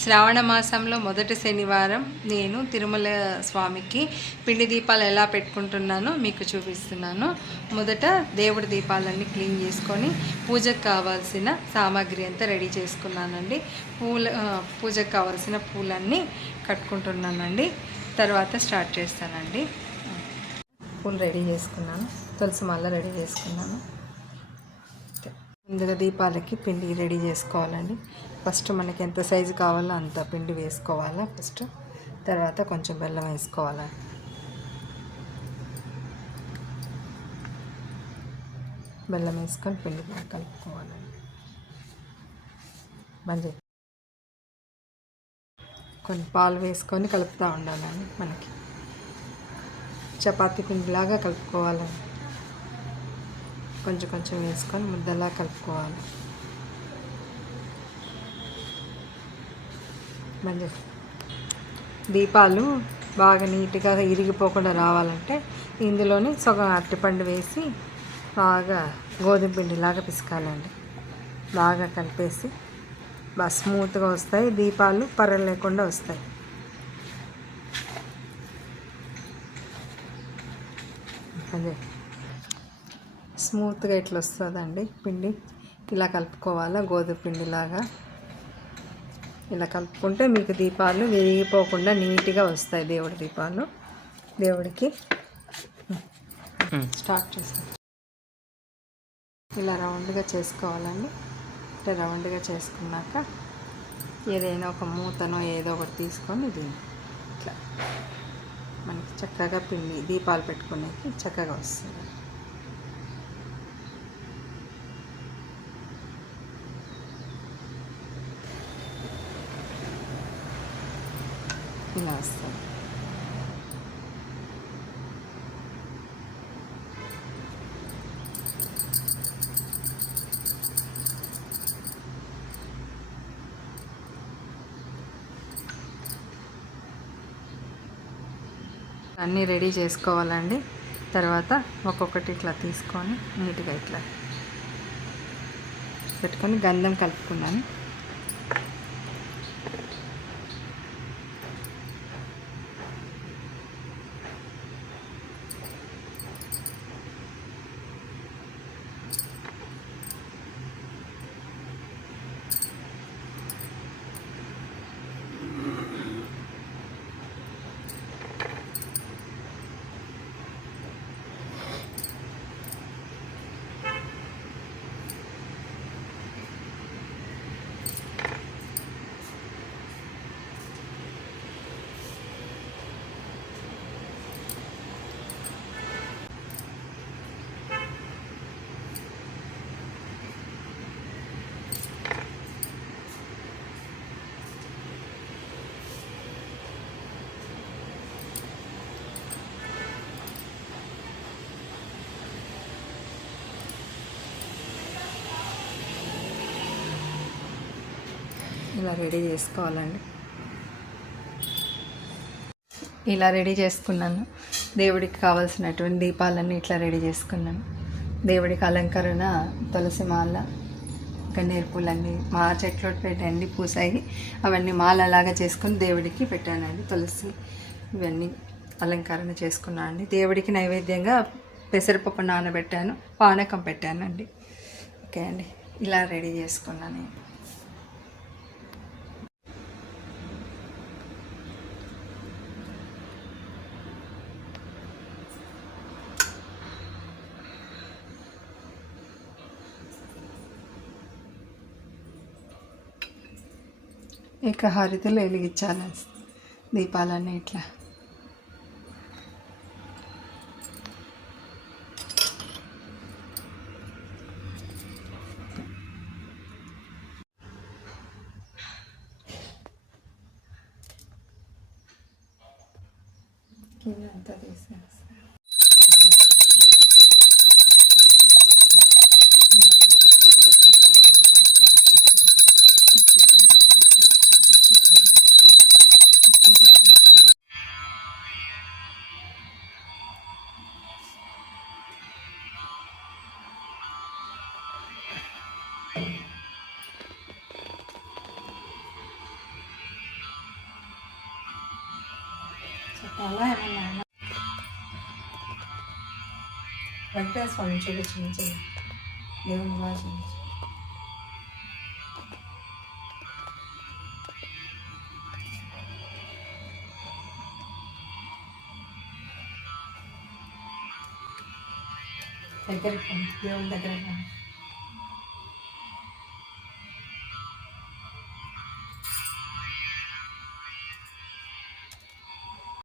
శ్రావణ మాసంలో మొదటి శనివారం నేను తిరుమల స్వామికి పిండి దీపాలు ఎలా పెట్టుకుంటున్నానో మీకు చూపిస్తున్నాను. మొదట దేవుడి దీపాలన్నీ క్లీన్ చేసుకొని పూజకు కావాల్సిన సామాగ్రి అంతా రెడీ చేసుకున్నానండి. పూజకు కావాల్సిన పూలన్నీ కట్టుకుంటున్నానండి. తర్వాత స్టార్ట్ చేస్తానండి. పూలు రెడీ చేసుకున్నాను, తులసి మాల రెడీ చేసుకున్నాను. ముందుగా దీపాలకి పిండి రెడీ చేసుకోవాలండి. ఫస్ట్ మనకి ఎంత సైజు కావాలో అంత పిండి వేసుకోవాలి ఫస్ట్. తర్వాత కొంచెం బెల్లం వేసుకోవాలి. బెల్లం వేసుకొని పిండి కలుపుకోవాలండి. మంచి కొన్ని పాలు వేసుకొని కలుపుతూ ఉండాలండి. మనకి చపాతీ పిండిలాగా కలుపుకోవాలండి. కొంచెం కొంచెం వేసుకొని ముద్దలా కలుపుకోవాలి. మంచి దీపాలు బాగా నీట్గా ఇరిగిపోకుండా రావాలంటే ఇందులోని సగం అరటిపండు వేసి బాగా గోధుమ పిండిలాగా పిసకాలండి. బాగా కలిపేసి బాగా స్మూత్గా వస్తాయి దీపాలు, పర్ర లేకుండా వస్తాయి. అదే స్మూత్గా ఇట్లా వస్తుందండి పిండి. ఇలా కలుపుకోవాలా గోధుమ పిండిలాగా. ఇలా కలుపుకుంటే మీకు దీపాలు విరిగిపోకుండా నీట్గా వస్తాయి. దేవుడి దీపాలు దేవుడికి స్టార్ట్ చేస్తాం. ఇలా రౌండ్గా చేసుకోవాలండి. అంటే రౌండ్గా చేసుకున్నాక ఏదైనా ఒక మూతనో ఏదో ఒకటి తీసుకొని దీన్ని ఇట్లా మనకి చక్కగా పిండి దీపాలు పెట్టుకునేకి చక్కగా వస్తుంది. ఇలా వస్తుంది. అన్నీ రెడీ చేసుకోవాలండి. తర్వాత ఒక్కొక్కటి ఇట్లా తీసుకొని నీట్గా ఇట్లా పెట్టుకొని గంధం కలుపుకున్నాను. ఇలా రెడీ చేసుకోవాలండి. ఇలా రెడీ చేసుకున్నాను. దేవుడికి కావాల్సినటువంటి దీపాలన్నీ ఇట్లా రెడీ చేసుకున్నాను. దేవుడికి అలంకరణ తులసి మాల, గన్నేరు పూలన్నీ మా చెట్లో పెట్టండి పూసాయి. అవన్నీ మాలలాగా చేసుకొని దేవుడికి పెట్టానండి. తులసి ఇవన్నీ అలంకరణ చేసుకున్నాను అండి. దేవుడికి నైవేద్యంగా పెసరపప్పు నానబెట్టాను, పానకం పెట్టానండి. ఓకే అండి, ఇలా రెడీ చేసుకున్నాను నేను. ఇక హారతులు వెలిగించాలి దీపాలన్నీ ఇట్లా. కింద అంతా తీసేస్తాను. అలా ఏమన్నా వెంకటేశ్వర స్వామి చూపించు దేవుని బాగా చూపించు. దగ్గరికి దేవుని దగ్గర